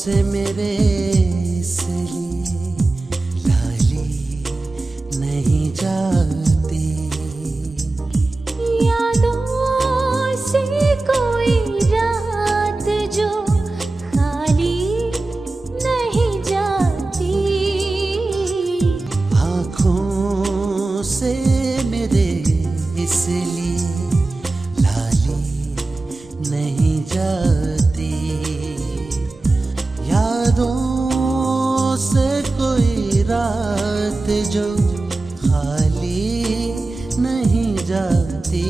से मेरे इसलिए लाली नहीं जाती। यादों से कोई रात जो खाली नहीं जाती। आँखों से मेरे इसलिए लाली नहीं जाती। यादों से कोई रात जो खाली नहीं जाती।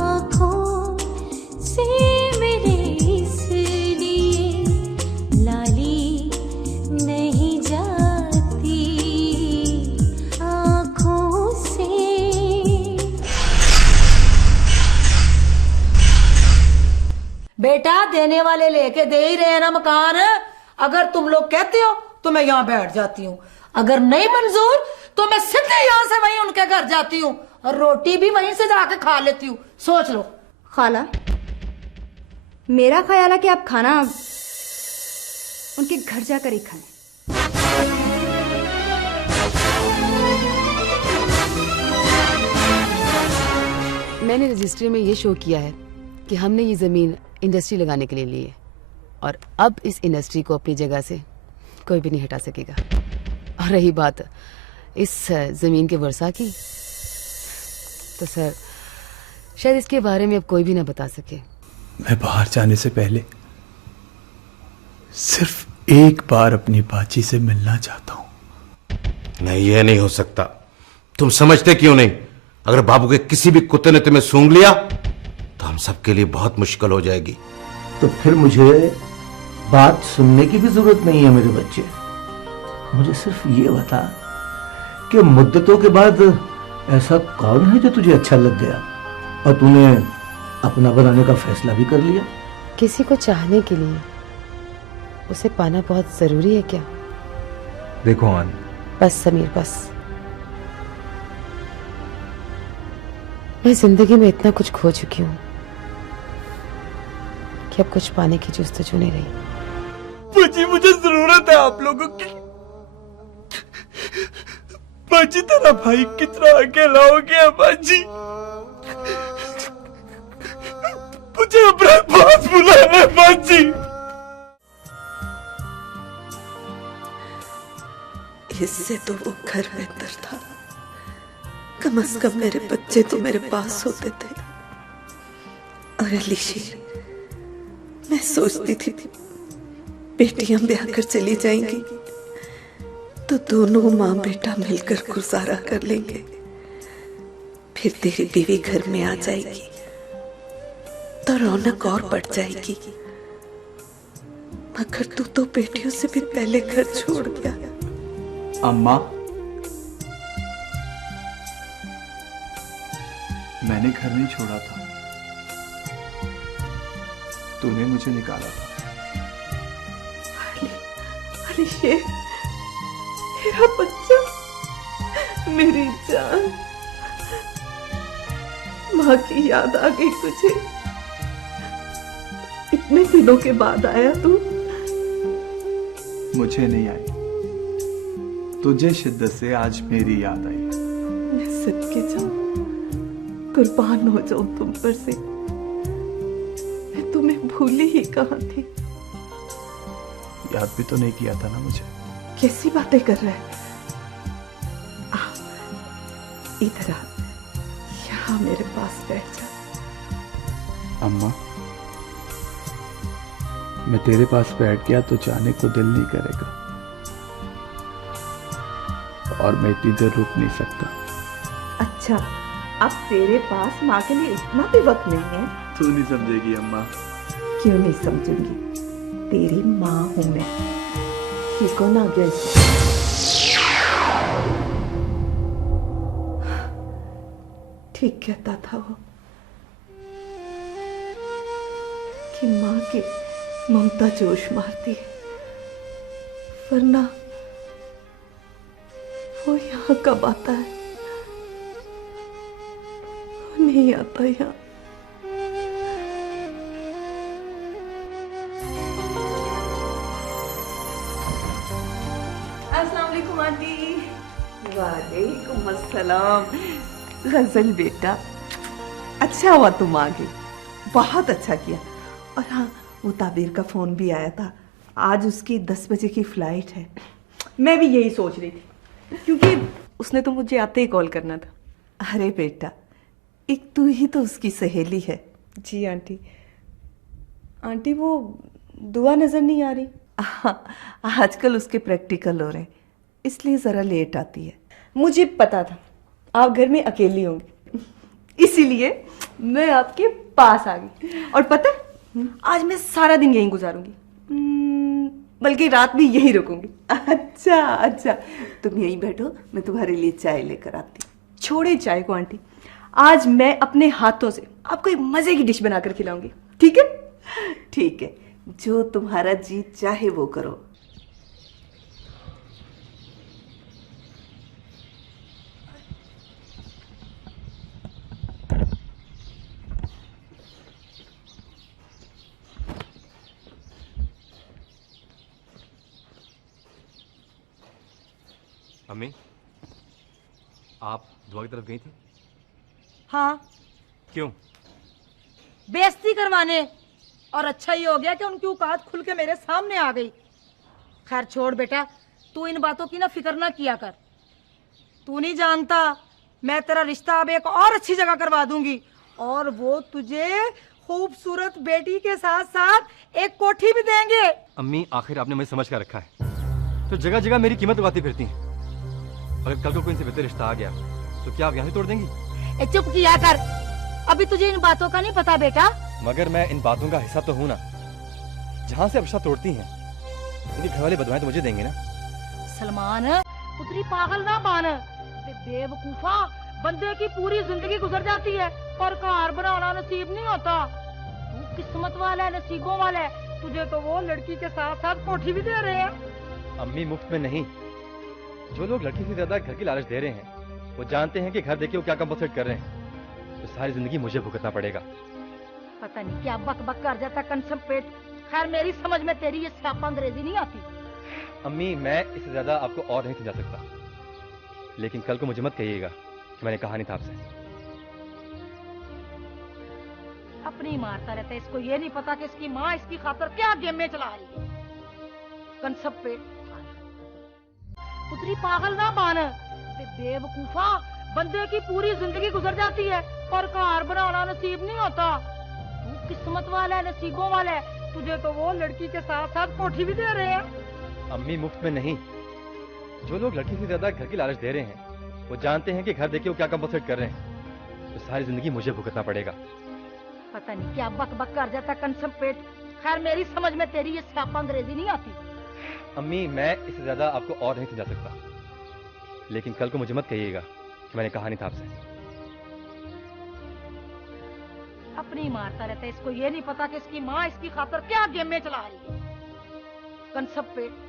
आँखों से मेरे इसलिए लाली नहीं जाती। आँखों से। बेटा देने वाले लेके दे ही रहे हैं ना मकान। अगर तुम लोग कहते हो तो मैं यहाँ बैठ जाती हूँ, अगर नहीं मंजूर तो मैं सीधे यहाँ से वहीं उनके घर जाती हूँ और रोटी भी वहीं से जाके खा लेती हूँ। सोच लो। खाला, मेरा ख्याल है कि आप खाना उनके घर जाकर ही खाएं। मैंने रजिस्ट्री में ये शो किया है कि हमने ये ज़मीन इंडस्ट्री लगाने के लिए ली है और अब इस इंडस्ट्री को अपनी जगह से कोई भी नहीं हटा सकेगा। और रही बात इस ज़मीन के वर्षा की, तो सर शायद इसके बारे में अब कोई भी ना बता सके। मैं बाहर जाने से पहले सिर्फ एक बार अपनी बाची से मिलना चाहता हूं। नहीं, यह नहीं हो सकता। तुम समझते क्यों नहीं? अगर बाबू के किसी भी कुत्ते ने तुम्हें सूंघ लिया तो हम सबके लिए बहुत मुश्किल हो जाएगी। तो फिर मुझे बात सुनने की भी जरूरत नहीं है मेरे बच्चे। मुझे सिर्फ ये बता कि मुद्दतों के बाद ऐसा कौन है जो तुझे अच्छा लग गया और तूने अपना बनाने का फैसला भी कर लिया। किसी को चाहने के लिए उसे पाना बहुत जरूरी है क्या? देखो आन, बस समीर बस। मैं जिंदगी में इतना कुछ खो चुकी हूँ कि अब कुछ पाने की जुस्तजू नहीं रही। बाजी मुझे जरूरत है आप लोगों की। बाजी तेरा भाई कितना अकेला हो गया बाजी। मुझे अपने पास बुलाना बाजी। इससे तो वो घर बेहतर था। कम से कम मेरे बच्चे तो मेरे पास होते थे। और अलीशेर, मैं सोचती थी बेटियां ब्याह कर चली जाएंगी तो दोनों माँ बेटा मिलकर गुजारा कर लेंगे। फिर तेरी बीवी घर में आ जाएगी तो रौनक और बढ़ जाएगी। मगर तू तो बेटियों से भी पहले घर छोड़ गया। अम्मा, मैंने घर नहीं छोड़ा था, तूने मुझे निकाला था। अलीशेर, मेरा बच्चा, मेरी जान, माँ की याद आ गई तुझे? इतने दिनों के बाद आया तू? मुझे नहीं आई, तुझे शिद्दत से आज मेरी याद आई। मैं सदके जाऊं, कुर्बान हो जाऊं तुम पर से। मैं तुम्हें भूली ही कहाँ थी। याद भी तो नहीं किया था ना मुझे। कैसी बातें कर रहा है? इधर आ, यहाँ मेरे पास बैठ जा। अम्मा, मैं तेरे पास बैठ गया तो जाने को दिल नहीं करेगा और मैं इतनी देर रुक नहीं सकता। अच्छा, अब तेरे पास माँ के लिए इतना भी वक्त नहीं है? तू नहीं समझेगी अम्मा। क्यों नहीं समझूंगी? तेरी माँ हूं मैं। ये कौन आ गया? ठीक कहता था वो कि माँ की ममता जोश मारती है, वरना वो यहाँ कब आता है? वो नहीं आता यहाँ। आंटी। वालेकुम अस्सलाम। गजल बेटा, अच्छा हुआ तुम आ गई, बहुत अच्छा किया। और हाँ, वो ताबीर का फोन भी आया था, आज उसकी 10 बजे की फ्लाइट है। मैं भी यही सोच रही थी, क्योंकि उसने तो मुझे आते ही कॉल करना था। अरे बेटा, एक तू ही तो उसकी सहेली है। जी आंटी। आंटी वो दुआ नजर नहीं आ रही। आजकल उसके प्रैक्टिकल हो रहे हैं, इसलिए ज़रा लेट आती है। मुझे पता था आप घर में अकेली होंगी, इसीलिए मैं आपके पास आ गई। और पता है, आज मैं सारा दिन यहीं गुजारूंगी, बल्कि रात भी यहीं रुकूंगी। अच्छा अच्छा, तुम यहीं बैठो, मैं तुम्हारे लिए चाय लेकर आती हूँ। छोड़े चाय को आंटी, आज मैं अपने हाथों से आपको एक मजे की डिश बनाकर खिलाऊंगी, ठीक है? ठीक है, जो तुम्हारा जी चाहे वो करो। अम्मी, आप दुआ की तरफ गई थी? हाँ, क्यों? बेइज्जती करवाने। और अच्छा ही हो गया कि उनकी औकात खुल के मेरे सामने आ गई। खैर छोड़ बेटा, तू इन बातों की ना फिक्र ना किया कर। तू नहीं जानता, मैं तेरा रिश्ता अब एक और अच्छी जगह करवा दूंगी, और वो तुझे खूबसूरत बेटी के साथ साथ एक कोठी भी देंगे। अम्मी, आखिर आपने मुझे समझ कर रखा है, तो जगह जगह मेरी कीमत उगाती फिरती हैं। अगर कल को कोई इनसे बेहतर रिश्ता आ गया तो क्या आप यहाँ से तोड़ देंगी? चुप किया कर, अभी तुझे इन बातों का नहीं पता बेटा। मगर मैं इन बातों का हिस्सा तो हूं ना। जहां से अब रिश्ता तोड़ती हैं, उनके घर वाले बदवाएं तो मुझे देंगे ना। सलमान, पुत्री पागल ना बन। बेवकूफा, बंदे की पूरी जिंदगी गुजर जाती है पर कार बनाना नसीब नहीं होता। तू किस्मत वाला है, नसीबों वाला है, तुझे तो वो लड़की के साथ साथ कोठी भी दे रहे हैं। अम्मी, मुफ्त में नहीं। जो लोग लड़की से ज्यादा घर की लालच दे रहे हैं, वो जानते हैं कि घर देके वो क्या कंपनसेट कर रहे हैं, तो सारी जिंदगी मुझे भुगतना पड़ेगा। पता नहीं क्या बक बक कर जाता कंसम पेट। खैर मेरी समझ में तेरी ये स्यापा अंग्रेजी नहीं आती। अम्मी, मैं इससे ज्यादा आपको और नहीं समझा सकता, लेकिन कल को मुझे मत कहिएगा कि मैंने कहा नहीं था आपसे। अपनी मारता रहता है, इसको ये नहीं पता कि इसकी माँ इसकी खातर क्या गेम में चला रही है। कंसम पेट, पुत्री पागल ना बन। बेवकूफा, बंदे की पूरी जिंदगी गुजर जाती है पर कार बनाना नसीब नहीं होता। तू किस्मत वाला है, नसीबों वाला है, तुझे तो वो लड़की के साथ साथ कोठी भी दे रहे हैं। अम्मी, मुफ्त में नहीं। जो लोग लड़की से ज्यादा घर की लालच दे रहे हैं, वो जानते हैं कि घर देके वो क्या कंपनसेट कर रहे हैं, तो सारी जिंदगी मुझे भुगतना पड़ेगा। पता नहीं क्या बक बक कर जाता कंसम पेट। खैर मेरी समझ में तेरी ये स्यापा अंग्रेजी नहीं आती। अम्मी, मैं इससे ज्यादा आपको और नहीं समझा सकता, लेकिन कल को मुझे मत कहिएगा कि मैंने कहा नहीं था आपसे। अपनी मारता रहता है, इसको ये नहीं पता कि इसकी माँ इसकी खातर क्या गेम में चला रही है। कंसम पेट।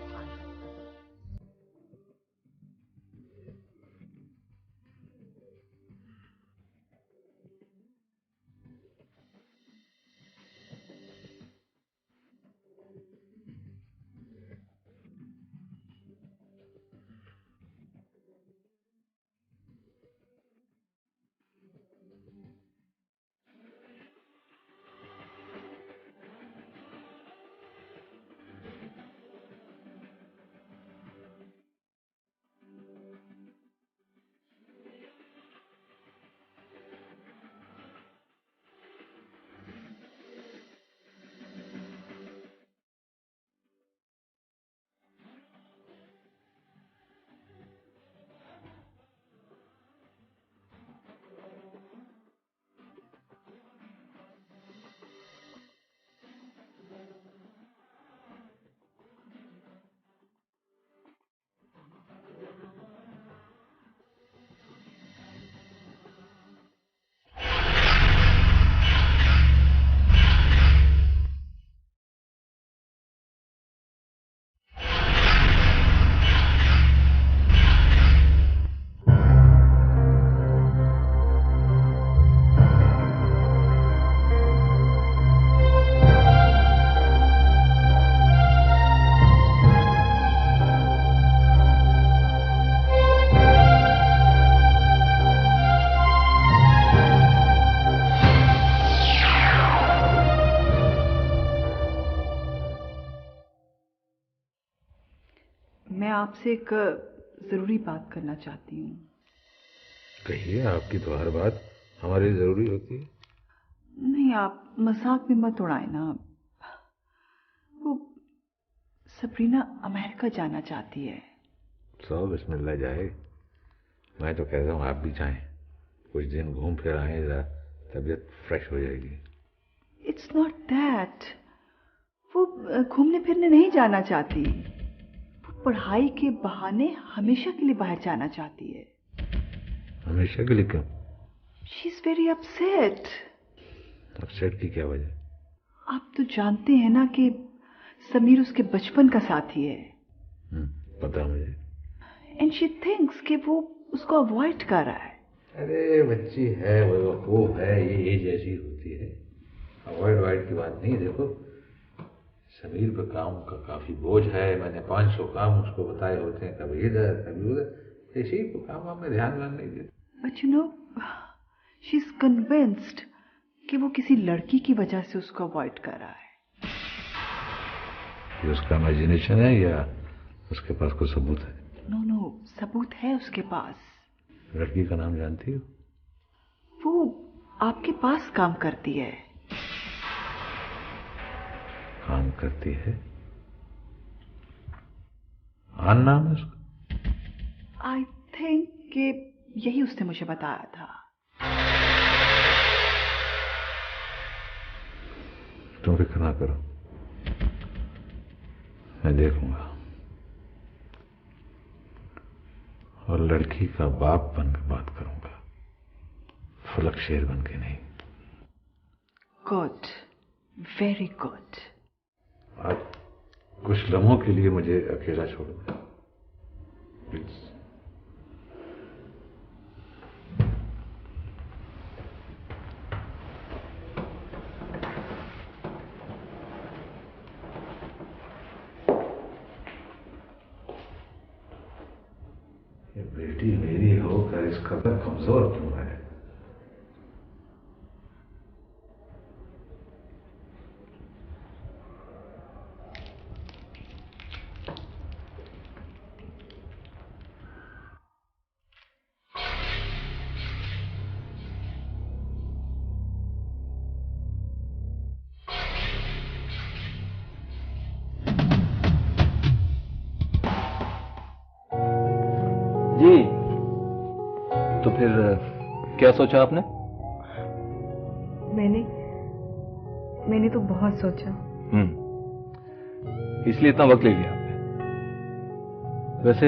मैं आपसे एक जरूरी बात करना चाहती हूँ। कहिए, आपकी तो हर बात हमारे लिए जरूरी होती है। नहीं, आप मजाक में मत उड़ाए ना। वो सबरीना अमेरिका जाना चाहती है। सो बिस्मिल्लाह जाए। मैं तो कहता हूँ आप भी जाएं, कुछ दिन घूम फिर आए, जरा तबीयत फ्रेश हो जाएगी। It's not that. वो घूमने फिरने नहीं जाना चाहती, वो पढ़ाई के बहाने हमेशा के लिए बाहर जाना चाहती है। हमेशा के लिए क्यों? She is very upset. Upset की क्या वजह? आप तो जानते हैं ना कि समीर उसके बचपन का साथी है। पता मुझे। एंड शी थिंक्स कि वो उसको अवॉइड कर रहा है। अरे बच्ची है, वो है, ये एज ऐसी होती है। अवॉइड की बात नहीं। देखो, समीर पे काम का काफी बोझ है। मैंने 500 काम उसको बताए होते हैं, कभी इधर कभी उधर। इसी को काम में ध्यान नहीं देते। But you know, she is convinced कि वो किसी लड़की की वजह से उसको अवॉइड कर रहा है। ये उसका इमेजिनेशन है या उसके पास कोई सबूत है? नो, सबूत है उसके पास। लड़की का नाम जानती हो? वो आपके पास काम करती है। काम करती है? आन नाम है उसका? आई थिंक कि यही उसने मुझे बताया था। तुम फिक्र ना करो, मैं देखूंगा। और लड़की का बाप बनकर बात करूंगा, फलक शेर बन के नहीं। Good, very good. आप कुछ लम्हों के लिए मुझे अकेला छोड़ो प्लीज। ये बेटी मेरी होकर इस कदर कमजोर क्यों है? जी, तो फिर क्या सोचा आपने? मैंने तो बहुत सोचा। इसलिए इतना वक्त ले लिया आपने। वैसे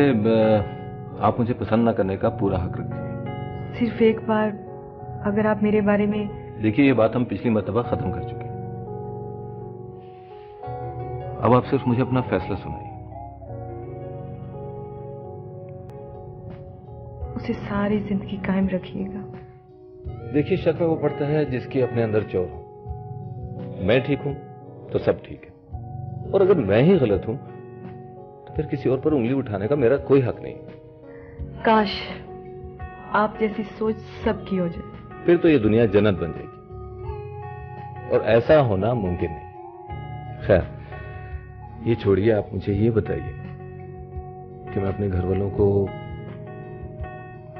आप मुझे पसंद ना करने का पूरा हक रखते हैं। सिर्फ एक बार अगर आप मेरे बारे में। देखिए, ये बात हम पिछली मर्तबा खत्म कर चुके हैं। अब आप सिर्फ मुझे अपना फैसला सुनाइए। उसे सारी जिंदगी कायम रखिएगा। देखिए, शक में वो पड़ता है जिसके अपने अंदर चोर हो। मैं ठीक हूं तो सब ठीक है, और अगर मैं ही गलत हूं तो फिर किसी और पर उंगली उठाने का मेरा कोई हक नहीं। काश आप जैसी सोच सबकी हो जाए। फिर तो ये दुनिया जन्नत बन जाएगी, और ऐसा होना मुमकिन नहीं। खैर, ये छोड़िए, आप मुझे ये बताइए कि मैं अपने घर वालों को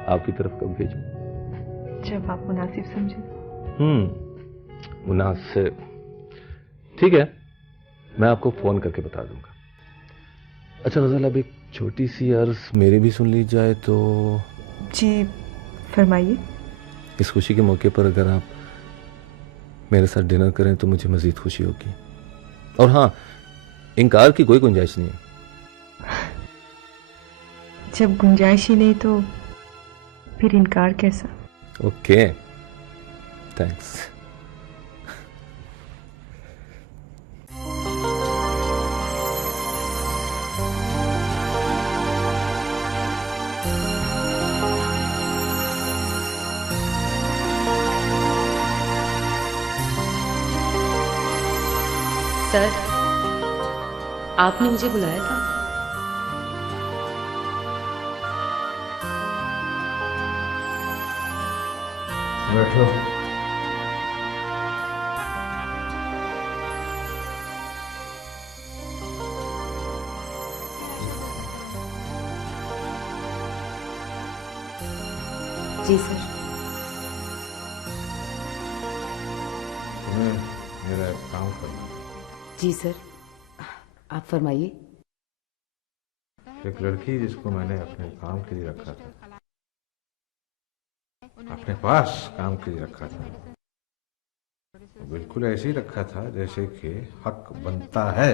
आपकी तरफ कब भेजूं? जब आप मुनासिब समझे। मुनासिब, ठीक है, मैं आपको फोन करके बता दूंगा। अच्छा गजल, अब एक छोटी सी अर्ज मेरी भी सुन ली जाए तो? जी फरमाइए। इस खुशी के मौके पर अगर आप मेरे साथ डिनर करें तो मुझे मजीद खुशी होगी। और हाँ, इनकार की कोई गुंजाइश नहीं है। जब गुंजाइश ही नहीं तो फिर इनकार कैसा? Okay, thanks. सर, आपने मुझे बुलाया था? बैठो। जी सर। तुम्हें मेरा एक काम करना है। जी सर, आप फरमाइए। एक लड़की जिसको मैंने अपने काम के लिए रखा था, अपने पास काम के लिए रखा था, बिल्कुल ऐसे ही रखा था जैसे कि हक बनता है।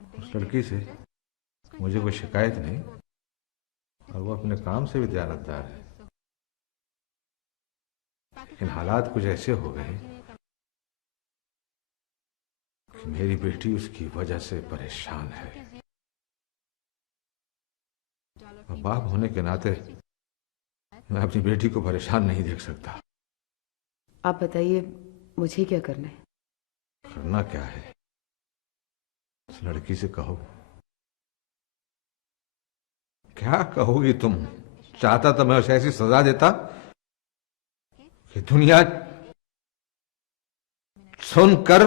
उस लड़की से मुझे कोई शिकायत नहीं और वो अपने काम से भी दयानतदार है, लेकिन हालात कुछ ऐसे हो गए कि मेरी बेटी उसकी वजह से परेशान है। और बाप होने के नाते मैं अपनी बेटी को परेशान नहीं देख सकता। आप बताइए मुझे क्या करना है? करना क्या है, उस लड़की से कहो। क्या कहोगी तुम? चाहता तो मैं उसे ऐसी सजा देता कि दुनिया सुनकर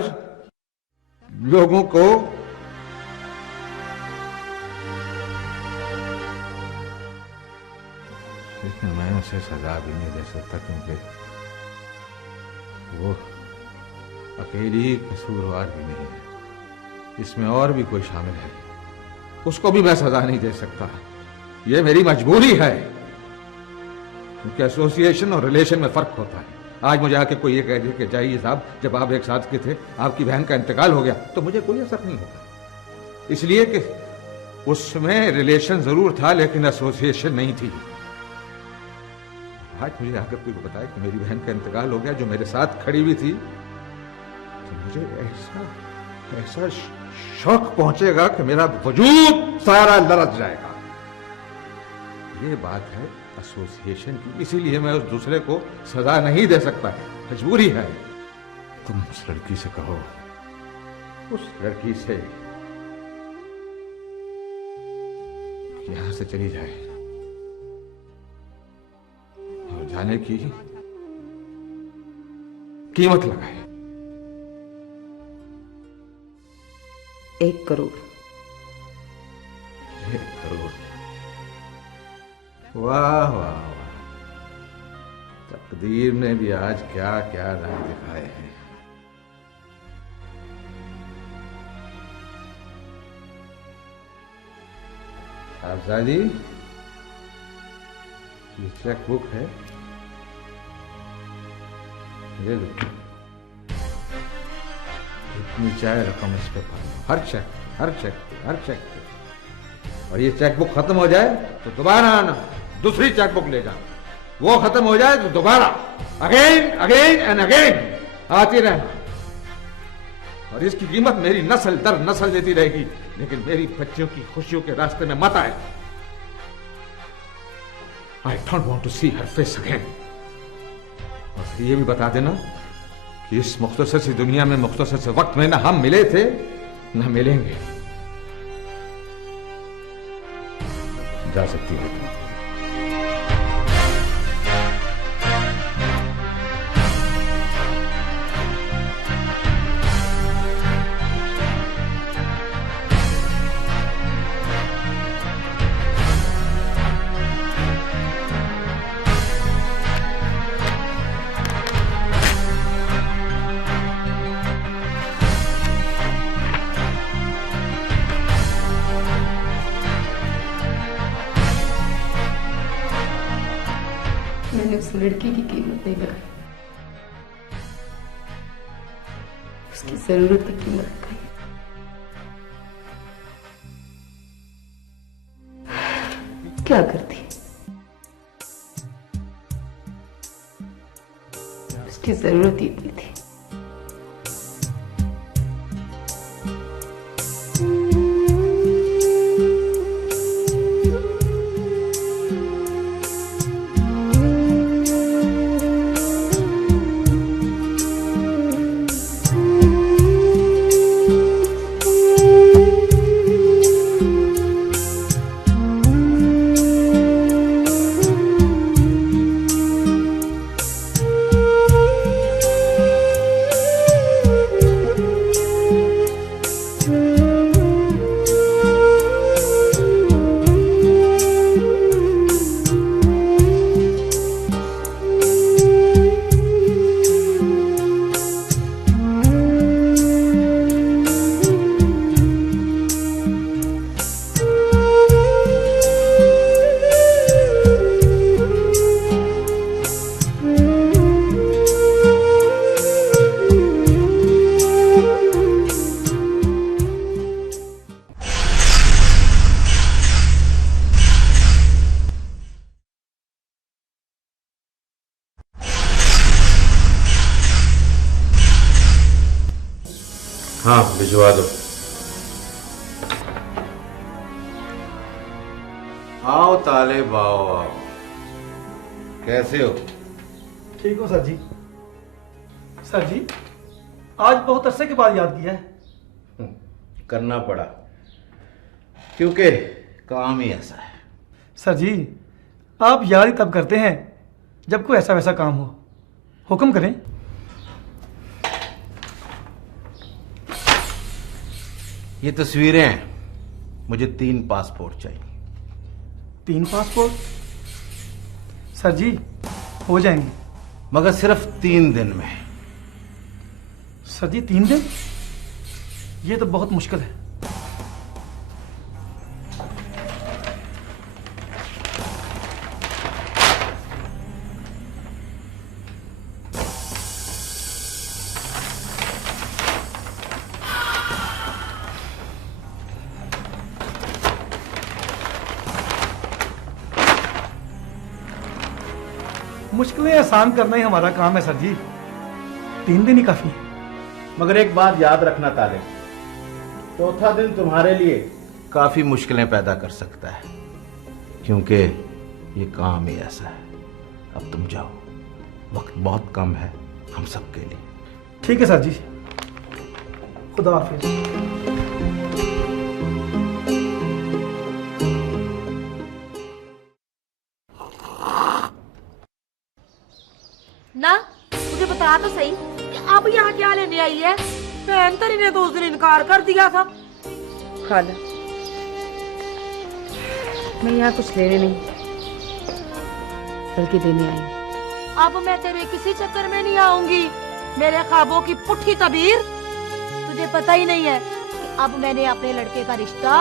लोगों को लेकिन मैं उसे सजा भी नहीं दे सकता क्योंकि वो अकेली कसूरवार भी नहीं है, इसमें और भी कोई शामिल है। उसको भी मैं सजा नहीं दे सकता, ये मेरी मजबूरी है, क्योंकि एसोसिएशन और रिलेशन में फर्क होता है। आज मुझे आके कोई ये कह दे कि जाइए साहब, जब आप एक साथ के थे आपकी बहन का इंतकाल हो गया, तो मुझे कोई असर नहीं होगा, इसलिए कि उसमें रिलेशन जरूर था लेकिन एसोसिएशन नहीं थी। आज मुझे आकर कोई बताए कि मेरी बहन का इंतकाल हो गया जो मेरे साथ खड़ी हुई थी, तो मुझे ऐसा शौक पहुंचेगा कि मेरा वजूद सारा लरज जाएगा। ये बात है एसोसिएशन की, इसीलिए मैं उस दूसरे को सजा नहीं दे सकता, मजबूरी है। तुम उस लड़की से कहो, उस लड़की से यहां से चली जाए और जाने की कीमत लगाए। 1 करोड़। 1 करोड़, वाह वाह वाह, तकदीर ने भी आज क्या क्या रंग दिखाए हैं। साहबजादी, ये चेक बुक है, ले लो। इतनी चाहे रकम इस पे पा लो, हर चेक पे। और ये चेक बुक खत्म हो जाए तो दोबारा आना, दूसरी चेक बुक ले जाना। वो खत्म हो जाए तो दोबारा अगेन एंड अगेन आती रहना। और इसकी कीमत मेरी नस्ल दर नस्ल देती रहेगी, लेकिन मेरी बच्चियों की खुशियों के रास्ते में मत आए। I don't want to see her face again. और ये भी बता देना कि इस मुख्तसर सी दुनिया में मुख्तसर से वक्त में ना हम मिले थे ना मिलेंगे। जा सकती हो तुम। मैंने उस लड़की की कीमत नहीं लगाई, उसकी जरूरत की कीमत लगाई। क्या करती, उसकी जरूरत ही इतनी थी। हाँ भिजवा दो। आओ तालिब आओ। कैसे हो? ठीक हो सर जी। सर जी आज बहुत अरसे के बाद याद किया है। करना पड़ा क्योंकि काम ही ऐसा है। सर जी आप याद ही तब करते हैं जब कोई ऐसा वैसा काम हो। हुक्म करें। ये तस्वीरें हैं। मुझे 3 पासपोर्ट चाहिए। 3 पासपोर्ट? सर जी हो जाएंगे, मगर सिर्फ 3 दिन में। सर जी 3 दिन? ये तो बहुत मुश्किल है। मुश्किलें आसान करना ही हमारा काम है सर जी। 3 दिन ही काफी है। मगर एक बात याद रखना तालिब, चौथा दिन तुम्हारे लिए काफी मुश्किलें पैदा कर सकता है, क्योंकि ये काम ही ऐसा है। अब तुम जाओ, वक्त बहुत कम है हम सबके लिए। ठीक है सर जी, खुदा हाफिज। ना मुझे बता तो सही कि अब यहाँ क्या लेने आई है? बहन तरी ने तो उस दिन इनकार कर दिया था। खाला मैं यहाँ कुछ लेने नहीं बल्कि देने आई हूँ। अब मैं तेरे किसी चक्कर में नहीं आऊंगी। मेरे ख्वाबों की पुट्ठी तबीर तुझे पता ही नहीं है कि अब मैंने अपने लड़के का रिश्ता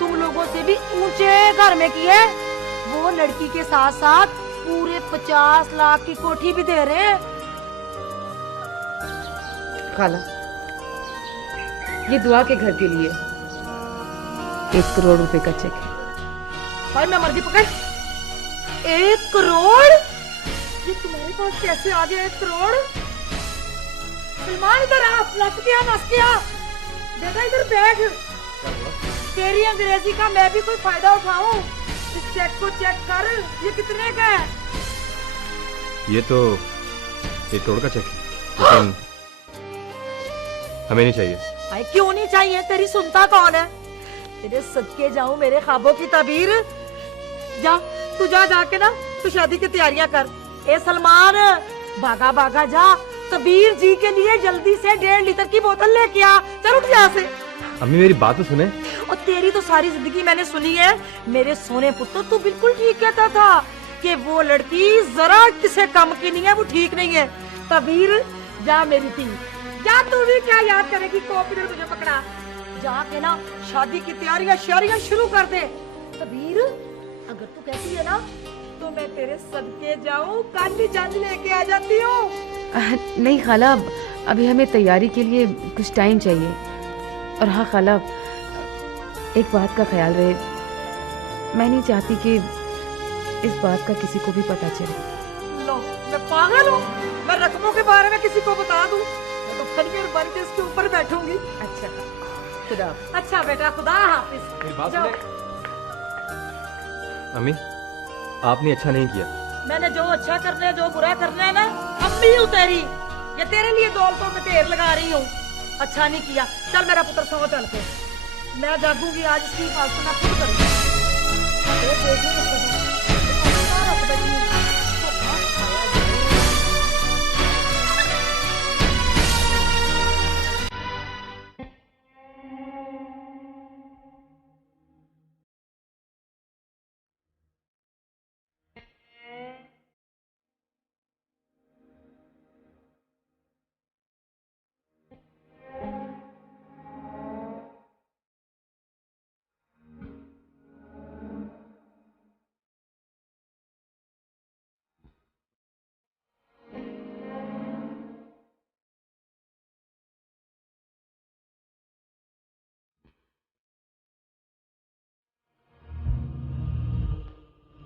तुम लोगों से भी ऊंचे घर में किया है। वो लड़की के साथ साथ पूरे 50 लाख की कोठी भी दे रहे हैं। खाला ये दुआ के घर के लिए 1 करोड़ रुपए का चेक है। भाई मैं मर्जी पकड़। 1 करोड़? ये तुम्हारे पास कैसे आ गया 1 करोड़? सलमान इधर आ। नस गया। बेटा इधर बैठ। तेरी अंग्रेजी का मैं भी कोई फायदा उठाऊं? इस चेक को चेक कर, ये कितने का है? ये तो 1 करोड़ का चेक है, लेकिन हमें नहीं चाहिए। भाई क्यों नहीं चाहिए? तेरी सुनता कौन है? तेरे सदके जाऊं मेरे ख्वाबों की तबीर। जा तू जाके ना तू शादी की तैयारियां कर। ए सलमान भागा जा, तबीर जी के लिए जल्दी से 1.5 लीटर की बोतल लेके आ। चल उठ यहाँ से। अम्मी मेरी बात तो सुने। और तेरी तो सारी जिंदगी मैंने सुनी है मेरे सोने पुत्र। तू बिल्कुल ठीक कहता था कि वो लड़की जरा किसे कम की नहीं है, वो ठीक नहीं है। तबीर जा मेरी थी, जा। तू भी क्या याद करेगी? कॉपी ने तुझे पकड़ा। जाके ना शादी की तैयारियां शुरू कर दे। तबीर अगर तू कहती है ना तो मैं तेरे सदके जाऊं, काली जान लेके आ जाती हूँ। नहीं खाला, अभी हमें तैयारी के लिए कुछ टाइम चाहिए। और हाँ खाला, एक बात का ख्याल रहे, मैं नहीं चाहती कि इस बात का किसी को भी पता चले। लो मैं पागल हूँ? मैं रकमों के बारे में किसी को बता दूँ? मैं तो फरीर बन के इसके ऊपर बैठूंगी। अच्छा खुदा। अच्छा बेटा खुदा हाफिज। मेरी बात सुने। अम्मी आपने अच्छा नहीं किया। मैंने जो अच्छा करना है, जो बुरा करना है ना, अम्मी हूँ तेरी। ये तेरे लिए दौलतों में ढेर लगा रही हूँ। अच्छा नहीं किया। चल मेरा पुत्र सो चल के। मैं जागूंगी आज, इसकी हिफाजत मैं खुद करूंगी।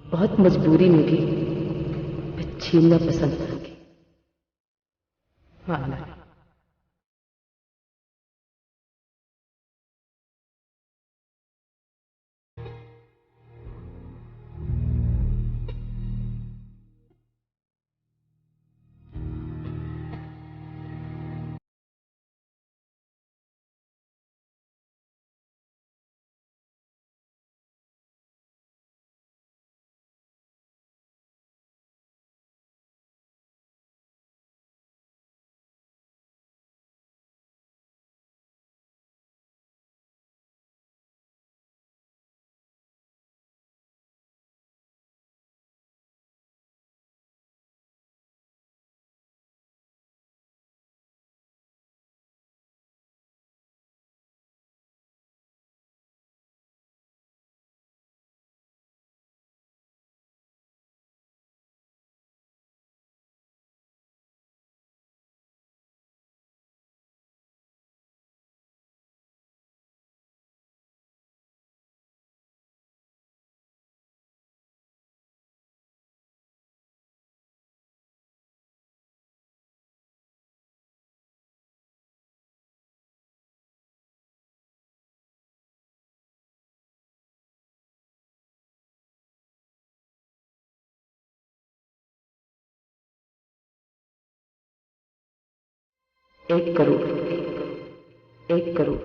बहुत मजबूरी में भी मैं छीनना पसंद करूंगी। हाँ 1 करोड़, 1 करोड़।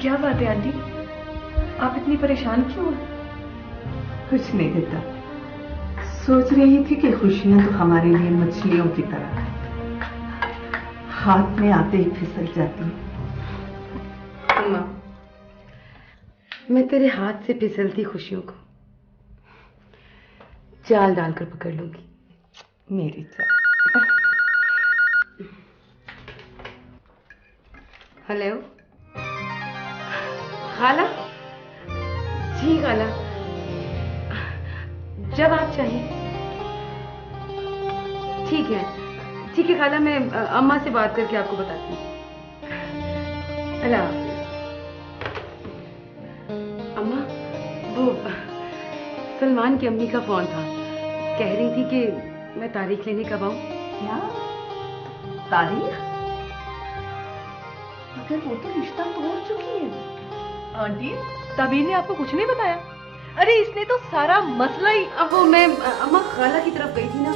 क्या बात है आंटी, आप इतनी परेशान क्यों हैं? कुछ नहीं बेटा, सोच रही थी कि खुशियां तो हमारे लिए मछलियों की तरह है, हाथ में आते ही फिसल जाती हैं। अम्मा, मैं तेरे हाथ से फिसलती खुशियों को जाल डालकर पकड़ लूंगी। मेरी जान। हेलो खाला। जी खाला, जब आप चाहिए। ठीक है खाला, मैं अम्मा से बात करके आपको बताती हूँ। अल्लाह हाफिज। अम्मा, वो सलमान की अम्मी का फोन था, कह रही थी कि मैं तारीख लेने कब आऊं। क्या तारीख? मगर वो तो रिश्ता तोड़ चुकी है। आंटी, ताबीर ने आपको कुछ नहीं बताया? अरे इसने तो सारा मसला ही। अब वो मैं अम्मा खाला की तरफ गई थी ना,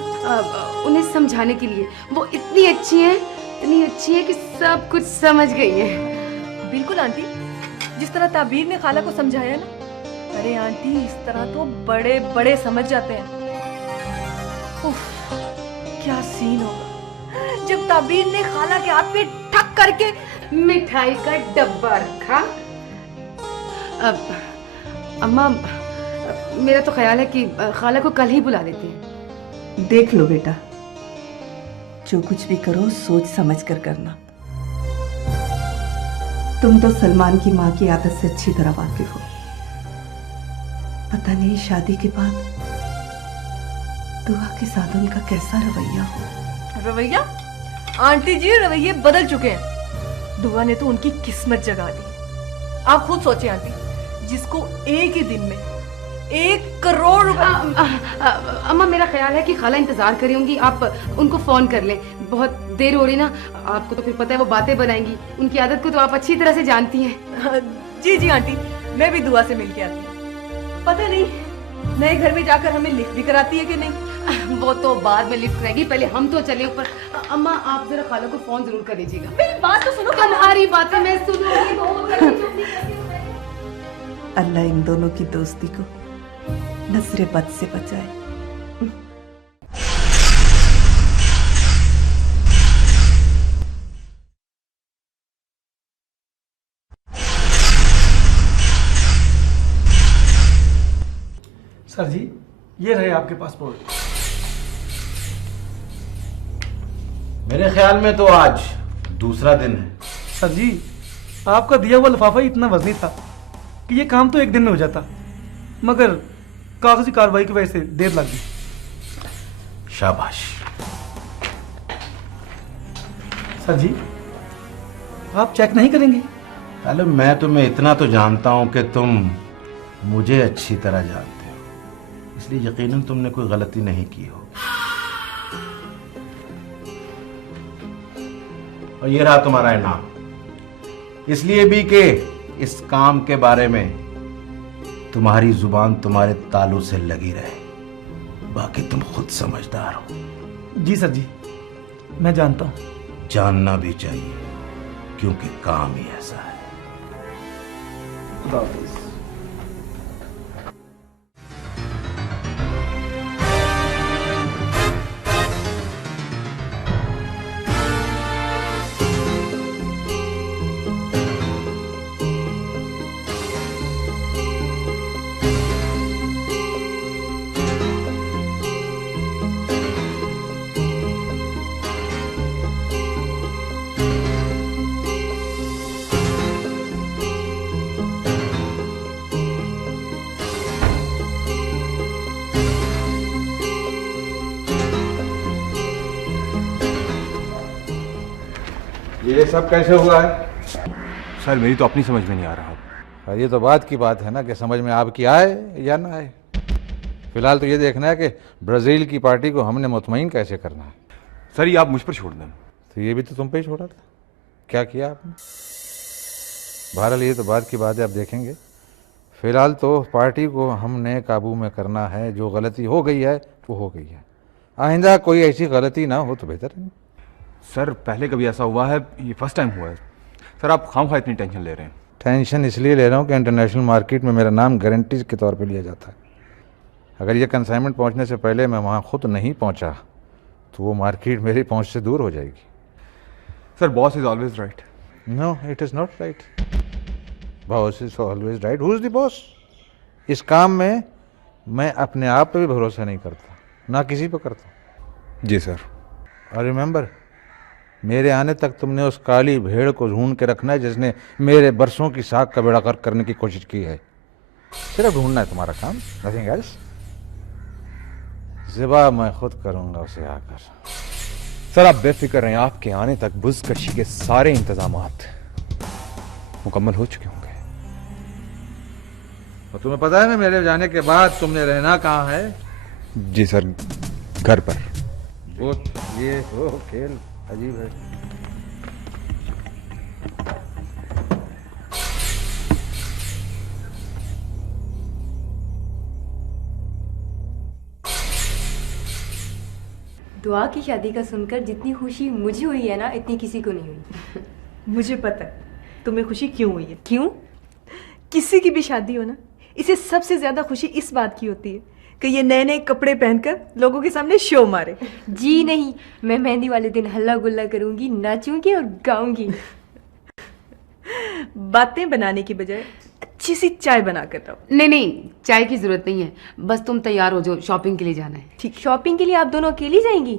उन्हें समझाने के लिए। वो इतनी अच्छी है कि सब कुछ समझ गई है। बिल्कुल आंटी, जिस तरह ताबीर ने खाला को समझाया ना, अरे आंटी इस तरह तो बड़े बड़े समझ जाते हैं। उफ, क्या सीन होगा जब ताबीर ने खाला के हाथ पे ठक करके मिठाई का डब्बा रखा। अब अम्मा, मेरा तो ख्याल है कि खाला को कल ही बुला लेते हैं। देख लो बेटा, जो कुछ भी करो सोच समझ कर करना। तुम तो सलमान की माँ की आदत से अच्छी तरह वाकिफ हो। पता नहीं शादी के बाद दुआ के साथ उनका कैसा रवैया हो। रवैया? आंटी जी, रवैये बदल चुके हैं। दुआ ने तो उनकी किस्मत जगा दी। आप खुद सोचिए आंटी, जिसको एक ही दिन में 1 करोड़ रुपए। अम्मा, मेरा ख्याल है कि खाला इंतजार कर रही होंगी, आप उनको फोन कर लें। बहुत देर हो रही ना, आपको तो फिर पता है वो बातें बनाएंगी। उनकी आदत को तो आप अच्छी तरह से जानती हैं। जी आंटी, मैं भी दुआ से मिल के आती हूँ। पता नहीं नए घर में जाकर हमें लिफ्ट भी कराती है कि नहीं। वो तो बाद में लिफ्ट रहेगी, पहले हम तो चले ऊपर। अम्मा, आप जरा खाला को फोन जरूर कर दीजिएगा। मेरी बात तो सुनो। तुम्हारी बातें मैं सुनूंगी। अल्लाह इन दोनों की दोस्ती को नजरे बद से बचाए। सर जी, ये रहे आपके पासपोर्ट। मेरे ख्याल में तो आज दूसरा दिन है। सर जी, आपका दिया हुआ लिफाफा ही इतना वजनी था कि ये काम तो 1 दिन में हो जाता, मगर कागजी कार्रवाई की वजह से देर लग गई। शाबाश। सर जी, आप चेक नहीं करेंगे? पहले मैं तुम्हें इतना तो जानता हूं कि तुम मुझे अच्छी तरह जानते हो, इसलिए यकीनन तुमने कोई गलती नहीं की हो। और ये रहा तुम्हारा इनाम, इसलिए भी कि इस काम के बारे में तुम्हारी जुबान तुम्हारे तालू से लगी रहे। बाकी तुम खुद समझदार हो। जी सर जी, मैं जानता हूं। जानना भी चाहिए, क्योंकि काम ही ऐसा है। खुदा हाफिज। ये सब कैसे हुआ है? सर मेरी तो अपनी समझ में नहीं आ रहा। और ये तो बात की बात है ना कि समझ में आपकी आए या ना आए। फिलहाल तो ये देखना है कि ब्राजील की पार्टी को हमने मुतमईन कैसे करना है। सर ये आप मुझ पर छोड़ दें। तो ये भी तो तुम पे ही छोड़ा था, क्या किया आपने? बहरहाल ये तो बात की बात है, अब देखेंगे। फिलहाल तो पार्टी को हमने काबू में करना है। जो गलती हो गई है वो हो गई है, आइंदा कोई ऐसी गलती ना हो तो बेहतर है। सर पहले कभी ऐसा हुआ है? ये फर्स्ट टाइम हुआ है। सर आप खामखा इतनी टेंशन ले रहे हैं। टेंशन इसलिए ले रहा हूँ कि इंटरनेशनल मार्केट में मेरा नाम गारंटी के तौर पे लिया जाता है। अगर ये कंसाइनमेंट पहुँचने से पहले मैं वहाँ खुद नहीं पहुँचा तो वो मार्केट मेरी पहुँच से दूर हो जाएगी। Sir boss is always right. No, it is not right. Boss is always right. Who is the boss? इस काम में मैं अपने आप पे भी भरोसा नहीं करता, ना किसी पे करता। जी सर। और रिमेंबर, मेरे आने तक तुमने उस काली भेड़ को ढूंढ के रखना है जिसने मेरे बरसों की साख का बेड़ा गर्क करने की कोशिश की है। सिर्फ ढूंढना है तुम्हारा काम, नथिंग एल्स। ज़िबा मैं खुद करूंगा उसे आकर। सर आप बेफिक्र रहें, आपके आने तक बुज़कशी के सारे इंतजामात मुकम्मल हो चुके होंगे। और तुम्हें पता है ना मेरे जाने के बाद तुमने रहना कहाँ है? जी सर, घर पर। वो ये वो खेल अजीब है। दुआ की शादी का सुनकर जितनी खुशी मुझे हुई है ना, इतनी किसी को नहीं हुई। मुझे पता है तुम्हें खुशी क्यों हुई है। क्यों? किसी की भी शादी हो ना, इसे सबसे ज्यादा खुशी इस बात की होती है कि ये नए नए कपड़े पहनकर लोगों के सामने शो मारे। जी नहीं, मैं मेहंदी वाले दिन हल्ला गुल्ला करूंगी, नाचूंगी और गाऊंगी। बातें बनाने की बजाय अच्छी सी चाय बना कर दो। नहीं नहीं, चाय की जरूरत नहीं है, बस तुम तैयार हो जाओ, शॉपिंग के लिए जाना है। ठीक, शॉपिंग के लिए आप दोनों अकेली जाएंगी?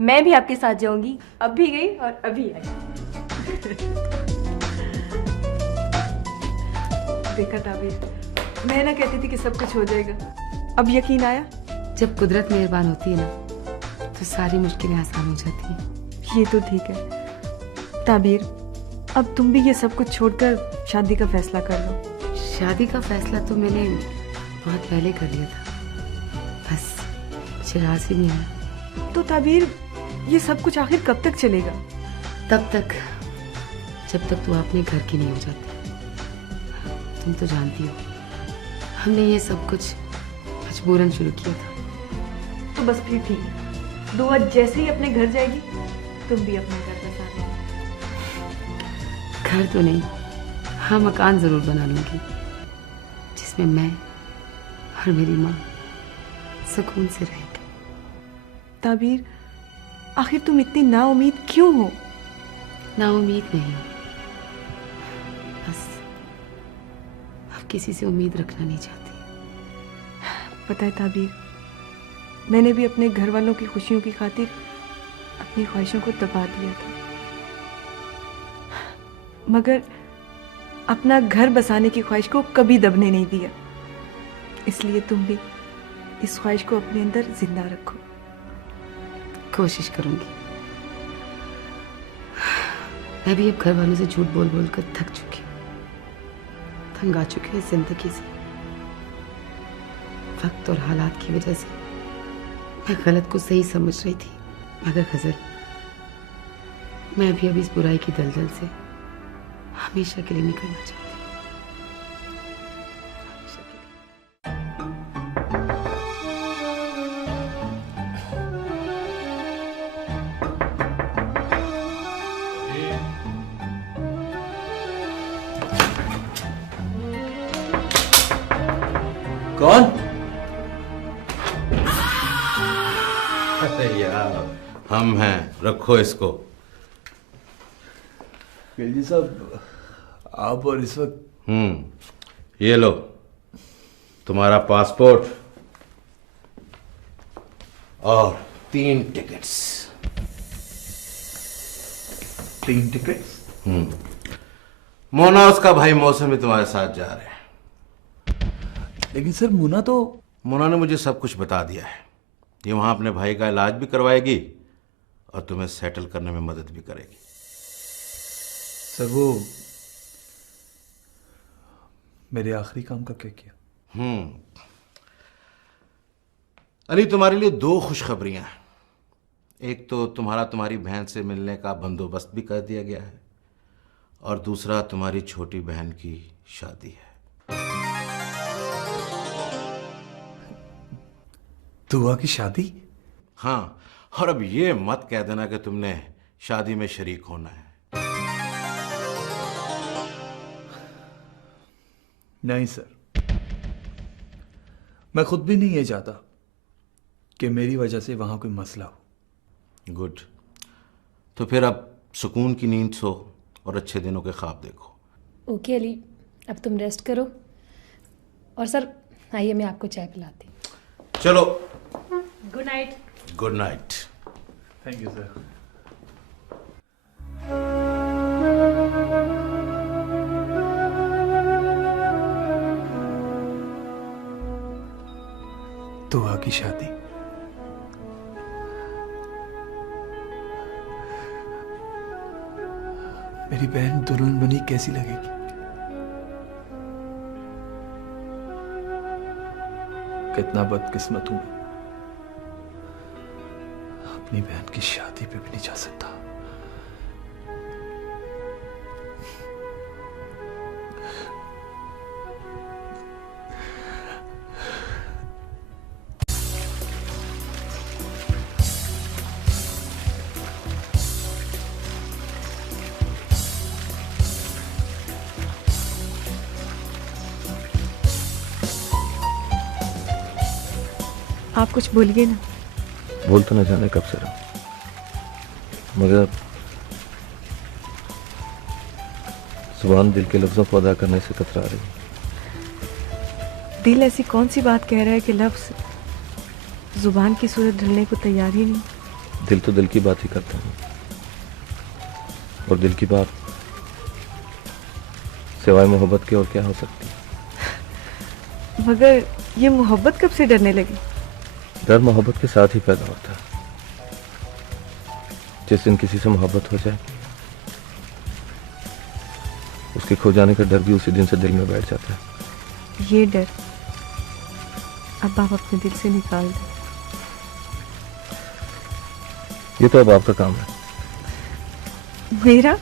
मैं भी आपके साथ जाऊंगी। अब भी गई और अभी आई। देखा ताबीर, मैं ना कहती थी कि सब कुछ हो जाएगा, अब यकीन आया। जब कुदरत मेहरबान होती है ना तो सारी मुश्किलें आसान हो जाती हैं। ये तो ठीक है ताबीर, अब तुम भी ये सब कुछ छोड़कर शादी का फैसला कर लो। शादी का फैसला तो मैंने बहुत पहले कर लिया था, बस मुझे राज ही नहीं आया। तो ताबीर, ये सब कुछ आखिर कब तक चलेगा? तब तक जब तक तू अपने घर की नहीं हो जाती। तुम तो जानती हो हमने ये सब कुछ मजबूरन शुरू किया था। तो बस फिर ठीक है, दुआ जैसे ही अपने घर जाएगी तुम भी अपना घर बसा लेना। घर तो नहीं, हाँ मकान जरूर बना लूंगी जिसमें मैं और मेरी माँ सुकून से रहेंगे। ताबीर, आखिर तुम इतनी नाउम्मीद क्यों हो? नाउम्मीद नहीं, बस अब किसी से उम्मीद रखना नहीं चाहती। पता है ताबीर, मैंने भी अपने घर वालों की खुशियों की खातिर अपनी ख्वाहिशों को दबा दिया था, मगर अपना घर बसाने की ख्वाहिश को कभी दबने नहीं दिया। इसलिए तुम भी इस ख्वाहिश को अपने अंदर जिंदा रखो। कोशिश करूंगी। मैं भी अब घर वालों से झूठ बोल बोल कर थक चुकी हूँ, तंग आ चुकी हूँ जिंदगी से। वक्त और हालात की वजह से मैं गलत को सही समझ रही थी, मगर गजल, मैं भी अब इस बुराई की दलदल से हमेशा के लिए निकलना चाहती हूँ। कौन? अरे यार, हम हैं, रखो इसको। जी साहब, आप और इस वक्त। ये लो तुम्हारा पासपोर्ट और 3 टिकट्स। 3 टिकट्स? मोना उसका भाई मौसम भी तुम्हारे साथ जा रहे हैं। लेकिन सर मोना ने मुझे सब कुछ बता दिया है। ये वहां अपने भाई का इलाज भी करवाएगी और तुम्हें सेटल करने में मदद भी करेगी। सर वो मेरे आखिरी काम का क्या किया? अली, तुम्हारे लिए 2 खुशखबरियां हैं। एक तो तुम्हारी बहन से मिलने का बंदोबस्त भी कर दिया गया है, और दूसरा तुम्हारी छोटी बहन की शादी है। दुआ की शादी? हाँ, और अब ये मत कह देना कि तुमने शादी में शरीक होना है। नहीं सर, मैं खुद भी नहीं ये चाहता कि मेरी वजह से वहां कोई मसला हो। गुड। तो फिर अब सुकून की नींद सो और अच्छे दिनों के ख्वाब देखो। ओके अली, अब तुम रेस्ट करो। और सर आइए, मैं आपको चाय पिलाती हूँ। चलो, good night. Good night. Thank you sir. दुआ की शादी। मेरी बहन दुल्हन बनी कैसी लगेगी? कितना बदकिस्मत हूं मैं, अपनी बहन की शादी पे भी नहीं जा सकता। आप कुछ बोलिए ना। बोल तो न जाने कब से रहा, मगर जुबान दिल के लफ्जों को अदा करने से कतरा रही। दिल ऐसी कौन सी बात कह रहा है कि लफ्ज जुबान की सूरत ढलने को तैयार ही नहीं। दिल तो दिल की बात ही करता है, और दिल की बात सिवाय मोहब्बत के और क्या हो सकती है। मगर ये मोहब्बत कब से डरने लगी? डर मोहब्बत के साथ ही पैदा होता है। जिस दिन किसी से मोहब्बत हो जाए, उसके खो जाने का डर भी उसी दिन से दिल में बैठ जाता है। ये डर अब आप अपने दिल से निकाल दें। ये तो अब आपका काम है। मेरा?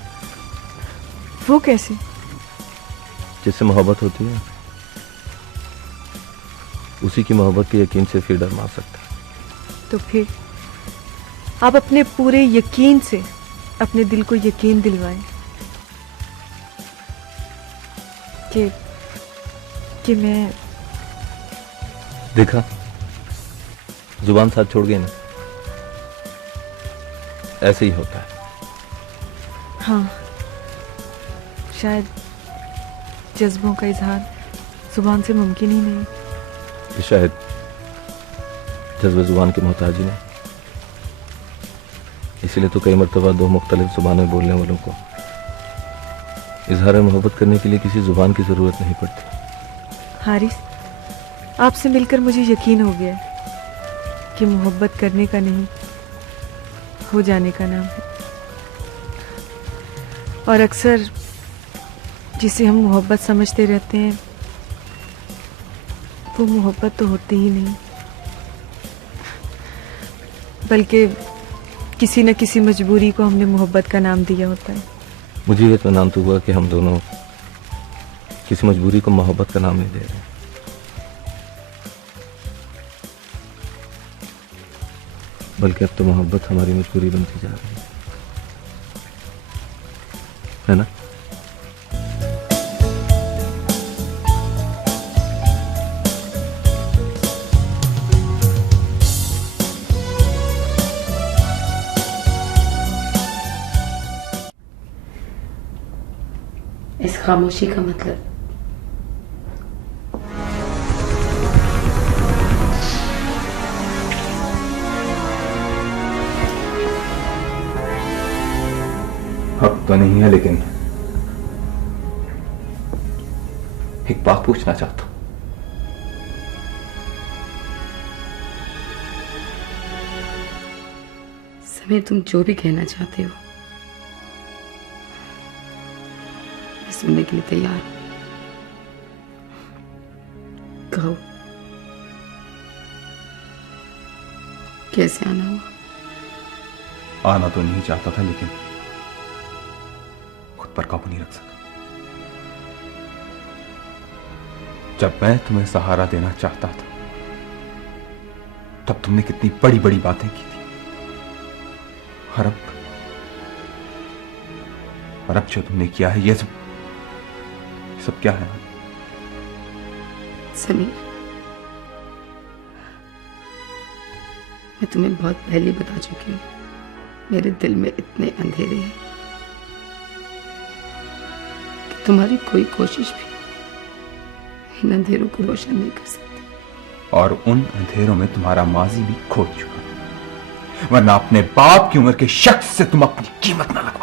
वो कैसे? जिससे मोहब्बत होती है, उसी की मोहब्बत के यकीन से फिर डर मार सकता है। तो फिर आप अपने पूरे यकीन से अपने दिल को यकीन दिलवाएं कि मैं। देखा, जुबान साथ छोड़ गई ना, ऐसे ही होता है। हाँ, शायद जज्बों का इजहार जुबान से मुमकिन ही नहीं। कि शायद जज्बे जुबान की मोहताज ही नहीं। इसीलिए तो कई मरतबा 2 मुख्तलिफ जुबानें बोलने वालों को इजहार मोहब्बत करने के लिए किसी जुबान की जरूरत नहीं पड़ती। हारिस, आपसे मिलकर मुझे यकीन हो गया है कि मोहब्बत करने का नहीं, हो जाने का नाम है। और अक्सर जिसे हम मोहब्बत समझते रहते हैं, वो मोहब्बत तो होती ही नहीं, बल्कि किसी न किसी मजबूरी को हमने मोहब्बत का नाम दिया होता है। मुझे ये इत्मीनान तो हुआ कि हम दोनों किसी मजबूरी को मोहब्बत का नाम नहीं दे रहे, बल्कि अब तो मोहब्बत हमारी मजबूरी बनती जा रही है ना? इस खामोशी का मतलब हक तो नहीं है, लेकिन एक बात पूछना चाहता हूं। समीर, तुम जो भी कहना चाहते हो मैं सुनने के लिए तैयार हूं। कहो, कैसे आना हुआ? आना तो नहीं चाहता था, लेकिन खुद पर काबू नहीं रख सका। जब मैं तुम्हें सहारा देना चाहता था, तब तुमने कितनी बड़ी बड़ी बातें की थी। और अब जो तुमने किया है, ये सब क्या है? समीर, मैं तुम्हें बहुत पहले बता चुकी हूँ, मेरे दिल में इतने अंधेरे हैं कि तुम्हारी कोई कोशिश भी इन अंधेरों को रोशन नहीं कर सकती। और उन अंधेरों में तुम्हारा माजी भी खो चुका, वरना अपने बाप की उम्र के शख्स से तुम अपनी कीमत न लगवाती।